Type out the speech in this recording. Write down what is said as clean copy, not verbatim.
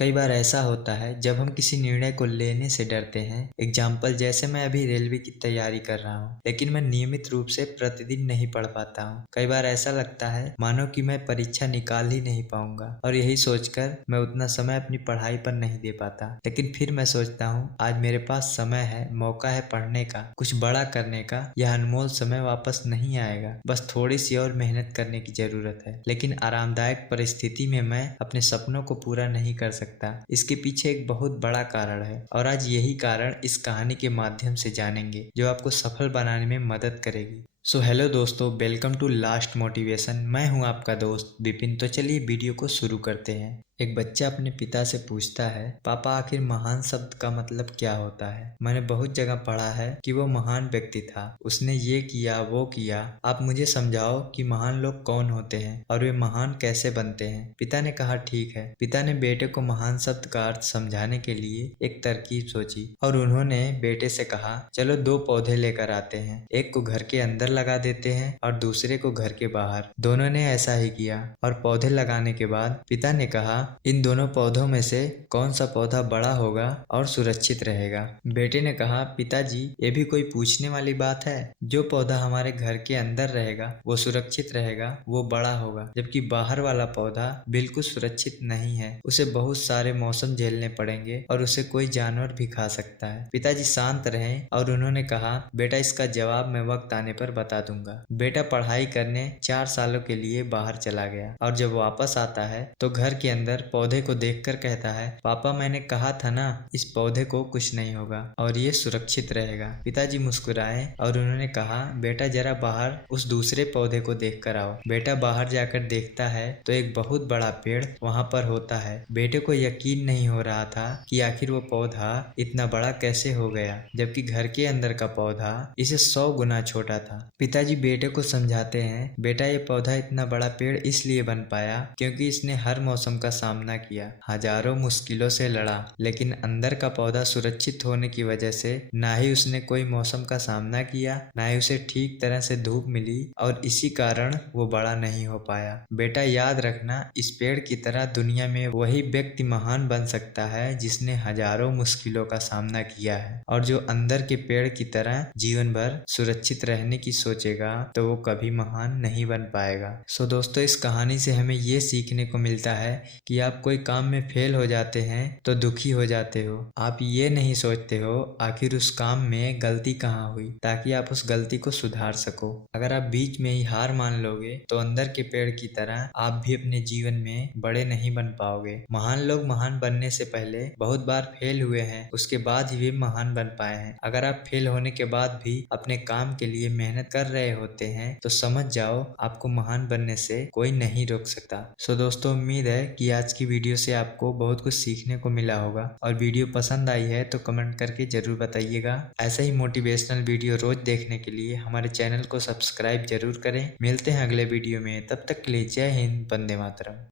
कई बार ऐसा होता है जब हम किसी निर्णय को लेने से डरते हैं। एग्जाम्पल जैसे मैं अभी रेलवे की तैयारी कर रहा हूँ, लेकिन मैं नियमित रूप से प्रतिदिन नहीं पढ़ पाता हूँ। कई बार ऐसा लगता है मानो कि मैं परीक्षा निकाल ही नहीं पाऊंगा, और यही सोचकर मैं उतना समय अपनी पढ़ाई पर नहीं दे पाता। लेकिन फिर मैं सोचता हूँ आज मेरे पास समय है, मौका है पढ़ने का, कुछ बड़ा करने का। यह अनमोल समय वापस नहीं आएगा, बस थोड़ी सी और मेहनत करने की जरूरत है। लेकिन आरामदायक परिस्थिति में मैं अपने सपनों को पूरा नहीं कर सकता। इसके पीछे एक बहुत बड़ा कारण है, और आज यही कारण इस कहानी के माध्यम से जानेंगे, जो आपको सफल बनाने में मदद करेगी। सो हेलो दोस्तों, वेलकम टू लास्ट मोटिवेशन। मैं हूं आपका दोस्त विपिन। तो चलिए वीडियो को शुरू करते हैं। एक बच्चा अपने पिता से पूछता है, पापा आखिर महान शब्द का मतलब क्या होता है? मैंने बहुत जगह पढ़ा है कि वो महान व्यक्ति था, उसने ये किया वो किया। आप मुझे समझाओ कि महान लोग कौन होते हैं और वे महान कैसे बनते हैं। पिता ने कहा ठीक है। पिता ने बेटे को महान शब्द का अर्थ समझाने के लिए एक तरकीब सोची, और उन्होंने बेटे से कहा, चलो 2 पौधे लेकर आते हैं, एक को घर के अंदर लगा देते हैं और दूसरे को घर के बाहर। दोनों ने ऐसा ही किया, और पौधे लगाने के बाद पिता ने कहा, इन दोनों पौधों में से कौन सा पौधा बड़ा होगा और सुरक्षित रहेगा? बेटे ने कहा, पिताजी ये भी कोई पूछने वाली बात है? जो पौधा हमारे घर के अंदर रहेगा वो सुरक्षित रहेगा, वो बड़ा होगा, जबकि बाहर वाला पौधा बिल्कुल सुरक्षित नहीं है, उसे बहुत सारे मौसम झेलने पड़ेंगे और उसे कोई जानवर भी खा सकता है। पिताजी शांत रहे और उन्होंने कहा, बेटा इसका जवाब मैं वक्त आने पर बता दूंगा। बेटा पढ़ाई करने 4 सालों के लिए बाहर चला गया, और जब वापस आता है तो घर के अंदर पौधे को देखकर कहता है, पापा मैंने कहा था ना, इस पौधे को कुछ नहीं होगा और ये सुरक्षित रहेगा। पिताजी मुस्कुराए और उन्होंने कहा, बेटा जरा बाहर उस दूसरे पौधे को देख कर आओ। बेटा बाहर जाकर देखता है तो एक बहुत बड़ा पेड़ वहां पर होता है। बेटे को यकीन नहीं हो रहा था कि आखिर वो पौधा इतना बड़ा कैसे हो गया, जबकि घर के अंदर का पौधा इसे 100 गुना छोटा था। पिताजी बेटे को समझाते हैं, बेटा ये पौधा इतना बड़ा पेड़ इसलिए बन पाया क्योंकि इसने हर मौसम का सामना किया, हजारों मुश्किलों से लड़ा, लेकिन अंदर का पौधा सुरक्षित होने की वजह से ना ही उसने कोई मौसम का सामना किया, ना ही उसे ठीक तरह से धूप मिली, और इसी कारण वो बड़ा नहीं हो पाया। बेटा याद रखना, इस पेड़ की तरह दुनिया में वही व्यक्ति महान बन सकता है जिसने हजारों मुश्किलों का सामना किया है, और जो अंदर के पेड़ की तरह जीवन भर सुरक्षित रहने की सोचेगा तो वो कभी महान नहीं बन पाएगा। सो दोस्तों, इस कहानी से हमें ये सीखने को मिलता है कि आप कोई काम में फेल हो जाते हैं तो दुखी हो जाते हो, आप ये नहीं सोचते हो आखिर उस काम में गलती कहाँ हुई, ताकि आप उस गलती को सुधार सको। अगर आप बीच में ही हार मान लोगे तो अंदर के पेड़ की तरह आप भी अपने जीवन में बड़े नहीं बन पाओगे। महान लोग महान बनने से पहले बहुत बार फेल हुए हैं, उसके बाद ही वे महान बन पाए हैं। अगर आप फेल होने के बाद भी अपने काम के लिए मेहनत कर रहे होते हैं तो समझ जाओ आपको महान बनने से कोई नहीं रोक सकता। सो दोस्तों, उम्मीद है कि आज की वीडियो से आपको बहुत कुछ सीखने को मिला होगा, और वीडियो पसंद आई है तो कमेंट करके जरूर बताइएगा। ऐसा ही मोटिवेशनल वीडियो रोज देखने के लिए हमारे चैनल को सब्सक्राइब जरूर करें। मिलते हैं अगले वीडियो में, तब तक के लिए जय हिंद, वंदे मातरम।